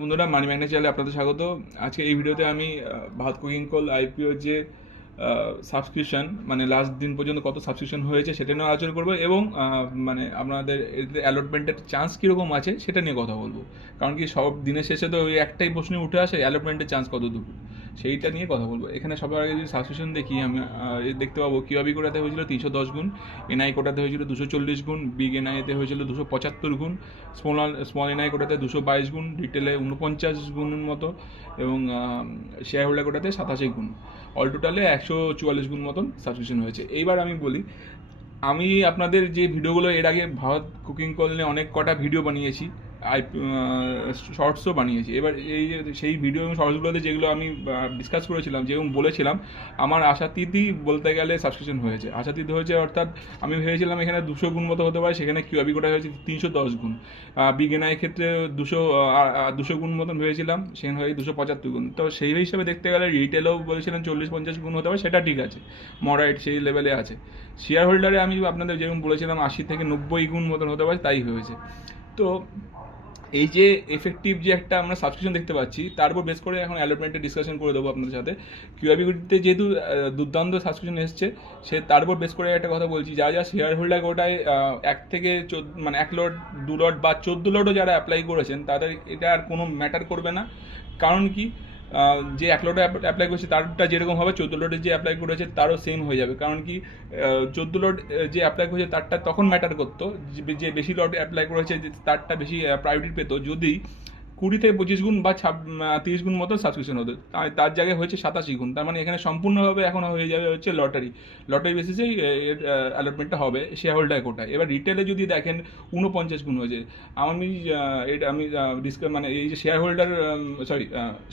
বন্ধুরা, money magnet চ্যানেলে আপনাদের স্বাগত। আজকে এই ভিডিওতে আমি ভারত কুকিং কল আইপিওর যে সাবস্ক্রিপশন, মানে লাস্ট দিন পর্যন্ত কত সাবস্ক্রিপশন হয়েছে সেটা নিয়ে আলোচনা করবো, এবং মানে আপনাদের এতে অ্যালটমেন্টের চান্স কীরকম আছে সেটা নিয়ে কথা বলবো। কারণ কি, সব দিনের শেষে তো ওই একটাই প্রশ্ন উঠে আসে, অ্যালটমেন্টের চান্স কত দূর, সেইটা নিয়ে কথা বলবো। এখানে সবার আগে যদি সাবস্ক্রিপশন দেখি, আমি দেখতে পাবো কিউআবি কোটাতে হয়েছিল 310 গুণ, এনআই কোটাতে হয়েছিল 240 গুণ, বিগ এনআইতে হয়েছিল 275 গুণ, স্মল এনআই কোটাতে 222 গুণ, রিটেলে 49 গুণের মতো, এবং শেয়ার হোল্ডার কোটাতে 87 গুণ। অল টোটালে 144 গুণ মতন সাবস্ক্রিপশন হয়েছে। এইবার আমি বলি, আমি আপনাদের যে ভিডিওগুলো এর আগে ভারত কুকিং কল নিয়ে অনেক কটা ভিডিও বানিয়েছি, শর্টসও বানিয়েছি। এবার এই যে সেই ভিডিও এবং শর্টসগুলোতে যেগুলো আমি ডিসকাস করেছিলাম, যেরকম বলেছিলাম, আমার আশাতীতই বলতে গেলে সাবস্ক্রিপশন হয়েছে। আশাতীত হয়েছে অর্থাৎ আমি ভেবেছিলাম এখানে 200 গুণ মতো হতে পারে, সেখানে কিউআবি কোটা হয়েছে 310 গুণ। বিগেনার ক্ষেত্রে 200 গুণ মতন ভেবেছিলাম, সেখানে হয়ে 275 গুণ। তো সেই হিসাবে দেখতে গেলে রিটেলেও বলেছিলাম 40-50 গুণ হতে পারে, সেটা ঠিক আছে, মডারেট সেই লেভেলে আছে। শেয়ার হোল্ডারে আমি আপনাদের যেরকম বলেছিলাম 80 থেকে 90 গুণ মতন হতে পারে, তাই হয়েছে। তো এই যে এফেক্টিভ যে একটা আমরা সাবস্ক্রিপশন দেখতে পাচ্ছি, তার উপর বেস করে এখন অ্যালটমেন্টের ডিসকাশন করে দেবো আপনাদের সাথে। কিউআবিতে যেহেতু দুর্দান্ত সাবস্ক্রিপশন এসছে, সে তার উপর বেস করে একটা কথা বলছি। যা শেয়ার হোল্ডার ওটায় 1 থেকে 14, মানে 1 লট 2 লট বা 14 লটও যারা অ্যাপ্লাই করেছেন, তাদের এটা আর কোনো ম্যাটার করবে না। কারণ কি, যে 1 লটে অ্যাপ্লাই করেছে তারটা যেরকম হবে, 14 লটে যে অ্যাপ্লাই করেছে তারও সেম হয়ে যাবে। কারণ কি, 14 লট যে অ্যাপ্লাই করেছে তারটা তখন ম্যাটার করতো, যে বেশি লট অ্যাপ্লাই করেছে তারটা বেশি প্রায়োরিটি পেতো যদি 20 থেকে 25 গুণ বা 30 গুণ মতো সাবস্ক্রিপশন হতো। তার জায়গায় হয়েছে 87 গুণ। তার মানে এখানে সম্পূর্ণভাবে এখন হয়ে যাবে হচ্ছে লটারি বেসিসেই এর অ্যালটমেন্টটা হবে শেয়ার হোল্ডার কোটায়। এবার রিটেলে যদি দেখেন 49 গুণ হয়েছে। আমি মানে এই যে শেয়ার হোল্ডার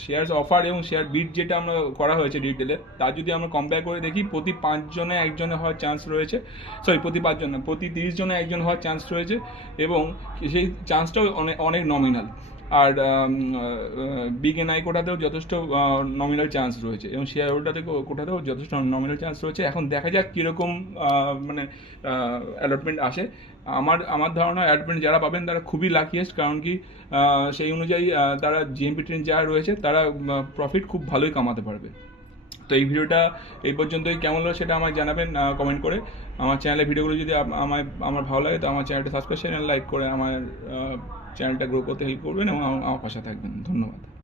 শেয়ার অফার এবং শেয়ার বিট যেটা আমরা করা হয়েছে রিটেলে, তার যদি আমরা কম্পেয়ার করে দেখি, প্রতি 5 জনে একজনে হওয়ার চান্স রয়েছে, প্রতি 5 জন না, প্রতি 30 জনে একজন হওয়ার চান্স রয়েছে, এবং সেই চান্সটাও অনেক নমিনাল। আর বিগ এনআই কোটাতেও যথেষ্ট নমিনাল চান্স রয়েছে, এবং শেয়ার হোল্ডার কোটাতেও যথেষ্ট নমিনাল চান্স রয়েছে। এখন দেখা যাক কীরকম মানে অ্যালটমেন্ট আসে। আমার ধারণা অ্যালটমেন্ট যারা পাবেন তারা খুবই লাকিয়েস্ট। কারণ কি, সেই অনুযায়ী তারা জিএমপি ট্রেন্ড যারা রয়েছে তারা প্রফিট খুব ভালোই কামাতে পারবে। তো এই ভিডিওটা এই পর্যন্তই। কেমন হলো সেটা আমায় জানাবেন কমেন্ট করে। আমার চ্যানেলের ভিডিওগুলো যদি আমার ভালো লাগে, তো আমার চ্যানেলটা সাবস্ক্রাইব লাইক করে আমার চ্যানেলটা গ্রো করতে হেল্প করবেন, এবং আমার পাশে থাকবেন। ধন্যবাদ।